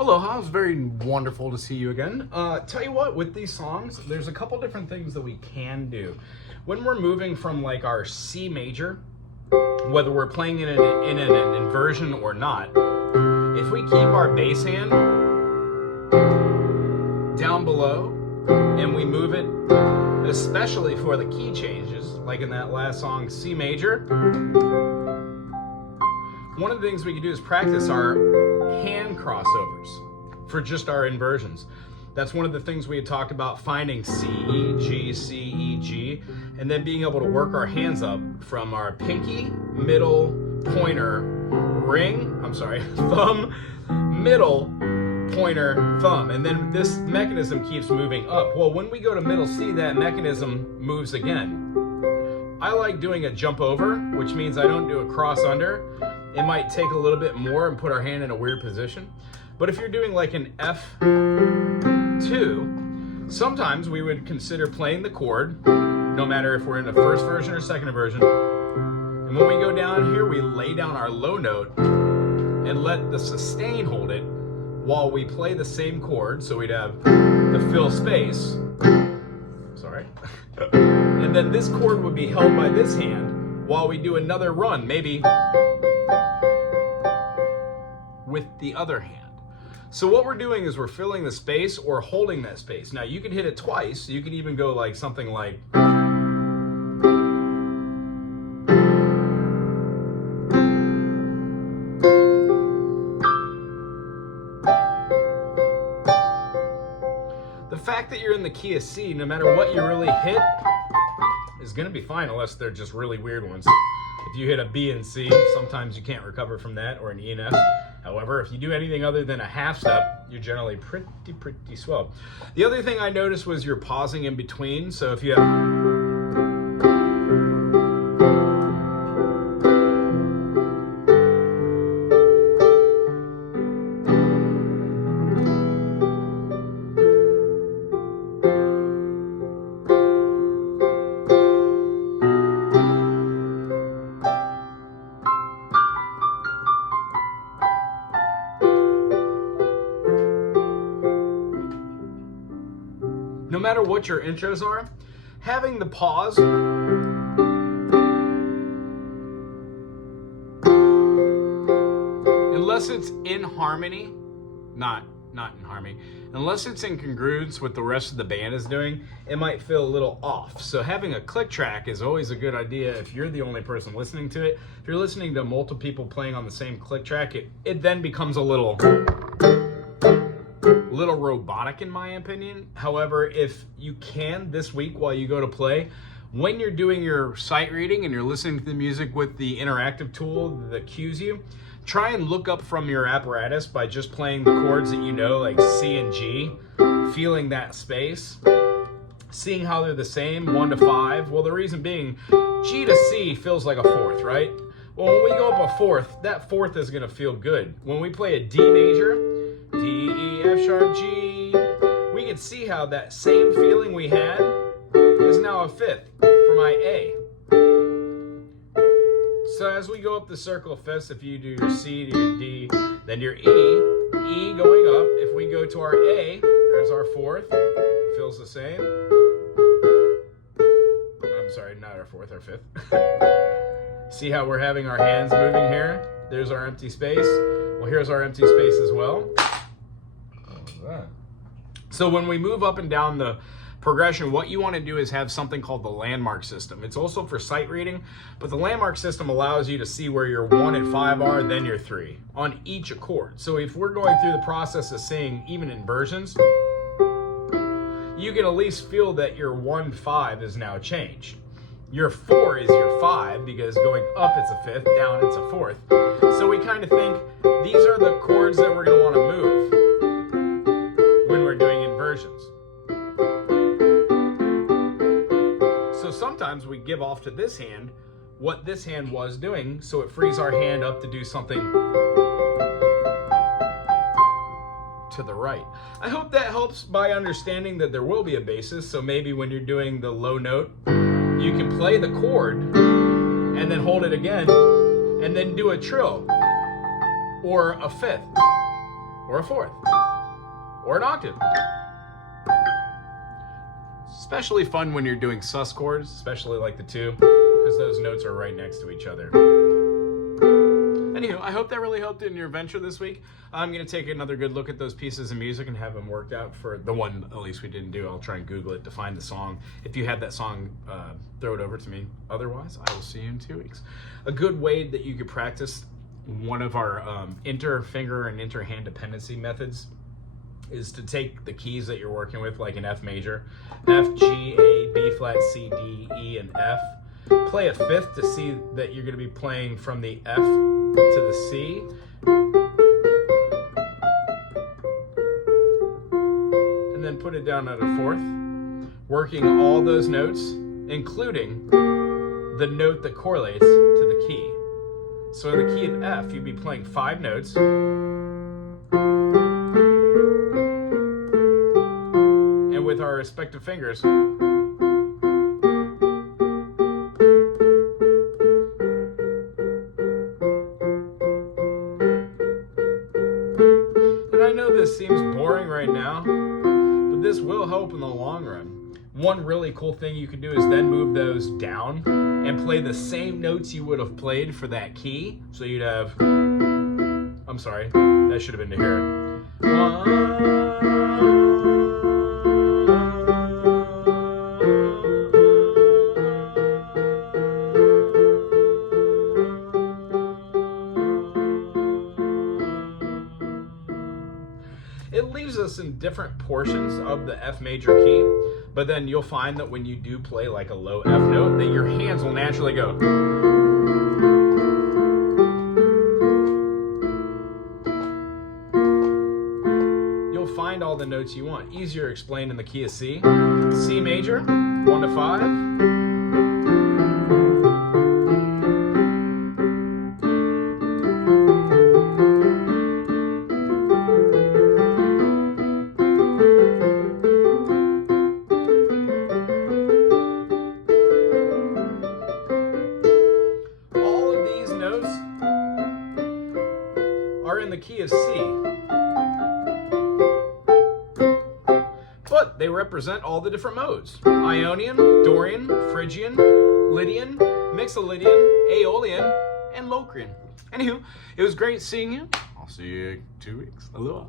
Aloha, it's very wonderful to see you again. Tell you what, with these songs, there's a couple different things that we can do. When we're moving from like our C major, whether we're playing in an inversion or not, if we keep our bass hand down below and we move it, especially for the key changes, like in that last song, C major, one of the things we can do is practice our hand crossovers for just our inversions. That's one of the things we had talked about, finding C, E, G, C, E, G, and then being able to work our hands up from our pinky, middle, pointer, thumb, middle, pointer, thumb, and then this mechanism keeps moving up. Well, when we go to middle C, that mechanism moves again. I like doing a jump over, which means I don't do a cross under. It might take a little bit more and put our hand in a weird position. But if you're doing like an F2, sometimes we would consider playing the chord, no matter if we're in the first version or second version. And when we go down here, we lay down our low note and let the sustain hold it while we play the same chord. So we'd have the fill space, and then this chord would be held by this hand while we do another run, maybe with the other hand. So what we're doing is we're filling the space or holding that space. Now you can hit it twice. You can even go like something like, the fact that you're in the key of C, no matter what you really hit, is gonna be fine unless they're just really weird ones. If you hit a B and C, sometimes you can't recover from that, or an E and F. However, if you do anything other than a half step, you're generally pretty swell. The other thing I noticed was you're pausing in between. So if you have, no matter what your intros are, having the pause unless it's in harmony, not in harmony, unless it's in congruence with the rest of the band is doing, it might feel a little off. So having a click track is always a good idea if you're the only person listening to it. If you're listening to multiple people playing on the same click track, it then becomes a little robotic in my opinion. However, if you can this week while you go to play, when you're doing your sight reading and you're listening to the music with the interactive tool that cues you, try and look up from your apparatus by just playing the chords that you know, like C and G, feeling that space, seeing how they're the same, 1 to 5. Well, the reason being, G to C feels like a fourth, right? Well, when we go up a fourth, that fourth is gonna feel good. When we play a D major, D, E, F sharp, G, we can see how that same feeling we had is now a fifth for my A. So as we go up the circle of fifths, if you do your C to your D, then your E going up. If we go to our A, there's our fourth, feels the same. I'm sorry, not our fourth, our fifth. See how we're having our hands moving here? There's our empty space. Well, here's our empty space as well. So when we move up and down the progression, what you want to do is have something called the landmark system. It's also for sight reading, but the landmark system allows you to see where your 1 and 5 are, then your 3 on each accord. So if we're going through the process of singing even inversions, you can at least feel that your 1, 5 is now changed. Your 4 is your 5 because going up it's a fifth, down it's a fourth. So we kind of think these are the chords that we're going to want to move when we're doing inversions. So sometimes we give off to this hand what this hand was doing, so it frees our hand up to do something to the right. I hope that helps by understanding that there will be a basis. So maybe when you're doing the low note, you can play the chord and then hold it again and then do a trill or a fifth. or a fourth, or an octave. Especially fun when you're doing sus chords, especially like the two, because those notes are right next to each other. Anywho, I hope that really helped in your venture this week. I'm going to take another good look at those pieces of music and have them worked out for the one, at least we didn't do. I'll try and Google it to find the song. If you have that song, throw it over to me. Otherwise, I will see you in 2 weeks. A good way that you could practice one of our inter-finger and inter-hand dependency methods is to take the keys that you're working with, like an F major, F, G, A, B flat, C, D, E, and F. Play a fifth to see that you're going to be playing from the F to the C. And then put it down at a fourth, working all those notes, including the note that correlates to the key. So in the key of F, you'd be playing 5 notes. And with our respective fingers, I know this seems boring right now, but this will help in the long run. One really cool thing you can do is then move those down and play the same notes you would have played for that key. So you'd have, I'm sorry, that should have been to hear it. It leaves us in different portions of the F major key, but then you'll find that when you do play like a low F note, that your hands will naturally go. You'll find all the notes you want. Easier explained in the key of C. C major, 1 to 5. Are in the key of C, but they represent all the different modes: Ionian, Dorian, Phrygian, Lydian, Mixolydian, Aeolian, and Locrian. Anywho, it was great seeing you. I'll see you in 2 weeks. Aloha.